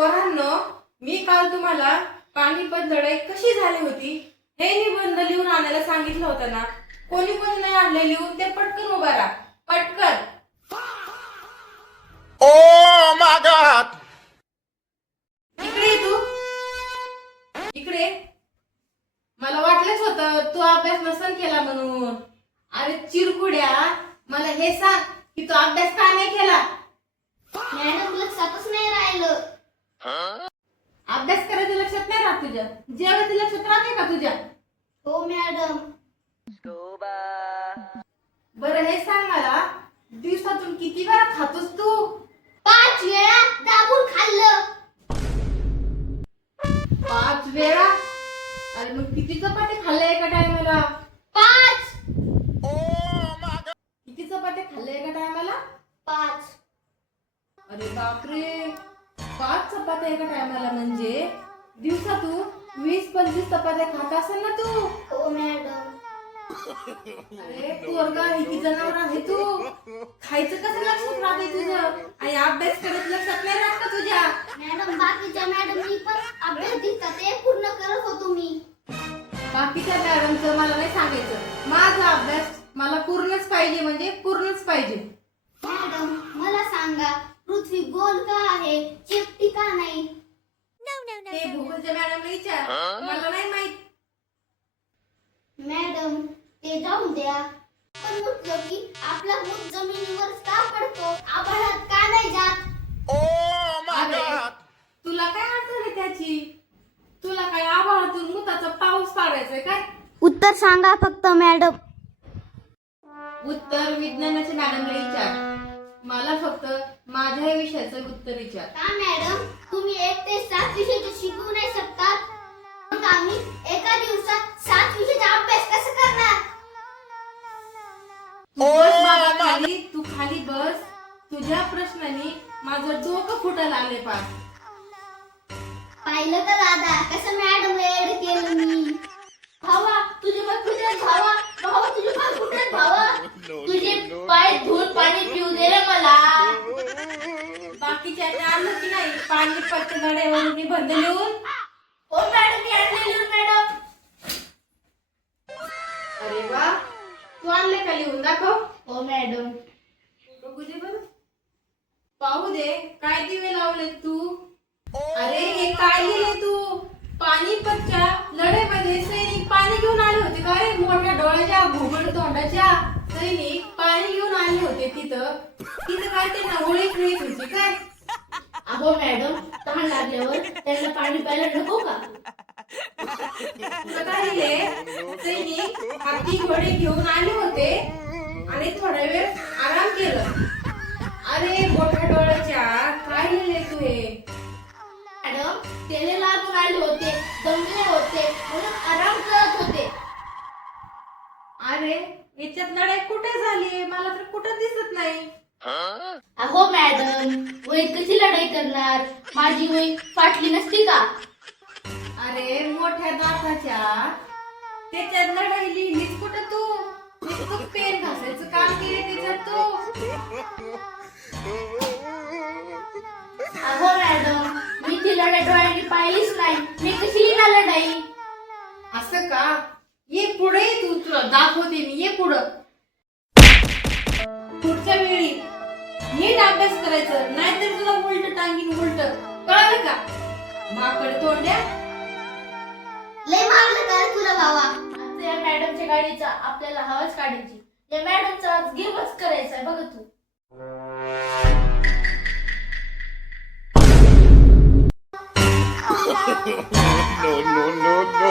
पोरांनो, मी काल तुम्हाला पानिपत लढाई कशी झाली होती हे निबंध लिहून आणायला सांगितलं होतं ना. कोणी कोणी नाही आणले लिहून ते पटकन उभा राहा. पटकन. Oh my God! इकडे ये तू. इकडे. मला वाटलंच होतं तू अभ्यास नसेल केला म्हणून. अरे चिरकुड्या, मला हे सांग की तू अभ्यास का नाही केला? मॅडम लक्षातच नाही राहिलं. अभ्यास करायचं लक्षात नाही राहत तुझ्या? जेवायचं लक्षात राहते का तुझ्या? हो मॅडम. बरं हे सांग मला, दिवसातून किती वेळा खातोस तू? 5 वेळा दाबून खाल्लं. 5 वेळा? अरे मग किती चपाती खाल्ल्या एका टायमाला? 5. किती चपाती खाल्ल्या एका टायमाला? 5. अरे बापरे, 5 चपात्या एका टायमाला म्हणजे दिवसातून 20-25 चपात्या खात असेल ना तू? हो मॅडम. अरे पोरगा आहे की जनावर आहे तू? खायचं कसं लक्षात राहते तुझं आणि अभ्यास करत लक्षात नाही राहत का तुझ्या? मॅडम बाकीच्या मॅडमनी पण अभ्यास दिला ते पूर्ण करत होतो मी. बाकीच्या मॅडमचं मला नाही सांगायचं. माझा अभ्यास मला पूर्णच पाहिजे म्हणजे पूर्णच पाहिजे. मॅडम मला सांगा, पृथ्वी गोल का आहे, चेपटी का नाही? ते भूगोलच्या मॅडमला विचार, मला नाही माहित. मॅडम ते जाऊन द्या, पण म्हटलं की आपला भूत जमिनीवर का पडतो, आभाळात का नाही जात? Oh my अरे, God! तुला काय अडचण आहे त्याची? तुला काय आभाळातून मुताचा पाऊस पाडायचाय काय? उत्तर सांगा फक्त मॅडम. उत्तर विज्ञानाच्या मॅडमला विचार. मला फक्त माझ्या विषयाचं उत्तर विचार. का मॅडम, तुम्ही 1 ते 7 विषयाचे शिकवू नाही शकतात? मग आम्ही एका दिवसात 7 विषयाचा अभ्यास कसं करणार? तू बस बाबा खाली, तू खाली बस. तुझ्या प्रश्नाने माझं डोकं फुटायला आले पार. पाहिलं का दादा, कसं मॅडम एड केलं मी. भावा तुझे पाय फुटत, भावा भावा तुझे पाय फुटत, भावा तुझे पाय धुवून पाणी पिऊ दे रे मला. बाकीच्या आणलं की नाही पाणी पट्ट गड्यावरून निबंध लिहून? हो मॅडम, मी आणले लिहून मॅडम. अरे वा, तू आणले का लिहून दाखव? हो मॅडम. बघू दे बरं. पाहू दे काय दिवे लावले तू. अरे हे काय लिहिले तू? पानिपतच्या लढाईमध्ये सैनिक पाणी घेऊन आले होते का रे? मोठ्या डोळ्याच्या घुबड तोंडाच्या सैनिक पाणी घेऊन आले होते तिथं. तिथं काय त्यांना होळी खेळत होती काय? अहो मॅडम, तहान लागल्यावर त्यांना पाणी प्यायला नको का? तुला काय लिहिले? सैनिक हाती घोडे घेऊन आले होते आणि थोडा वेळ आराम केलं. अरे मोठ्या डोळ्याच्या काय लिहिले तू हे? मॅडम तेले लागून आले होते, दमले होते म्हणून आराम करत होते. अरे याच्यात लढाई कुठे झाली? मला तर कुठं दिसत नाही. अहो मॅडम, वय कशी लढाई करणार? माझी वय फाटली नसती का? अरे मोठ्या दाताच्या त्याच्यात लढाई लिहिलीस कुठं तू? नुसतं पेन घासायचं काम केले त्याच्यात तू. अहो मॅडम, मी ती लढाई डोळ्यांनी पाहिलीच नाही, मी कशी लिहिणार लढाई? असं का? ये पुढे ये तू, तुला दाखवते मी. ये पुढं. पुढच्या वेळी नीट अभ्यास करायचं, नाहीतर तुला उलट टांगीन उलट. कळलं का? माकड तोंड्या. लय मारलं का रे तुला भावा? आता या मॅडमच्या गाडीचा आपल्याला हवाच काढायची. या मॅडमचा आज गेमच करायचा आहे बघ तू. No, no, no, no.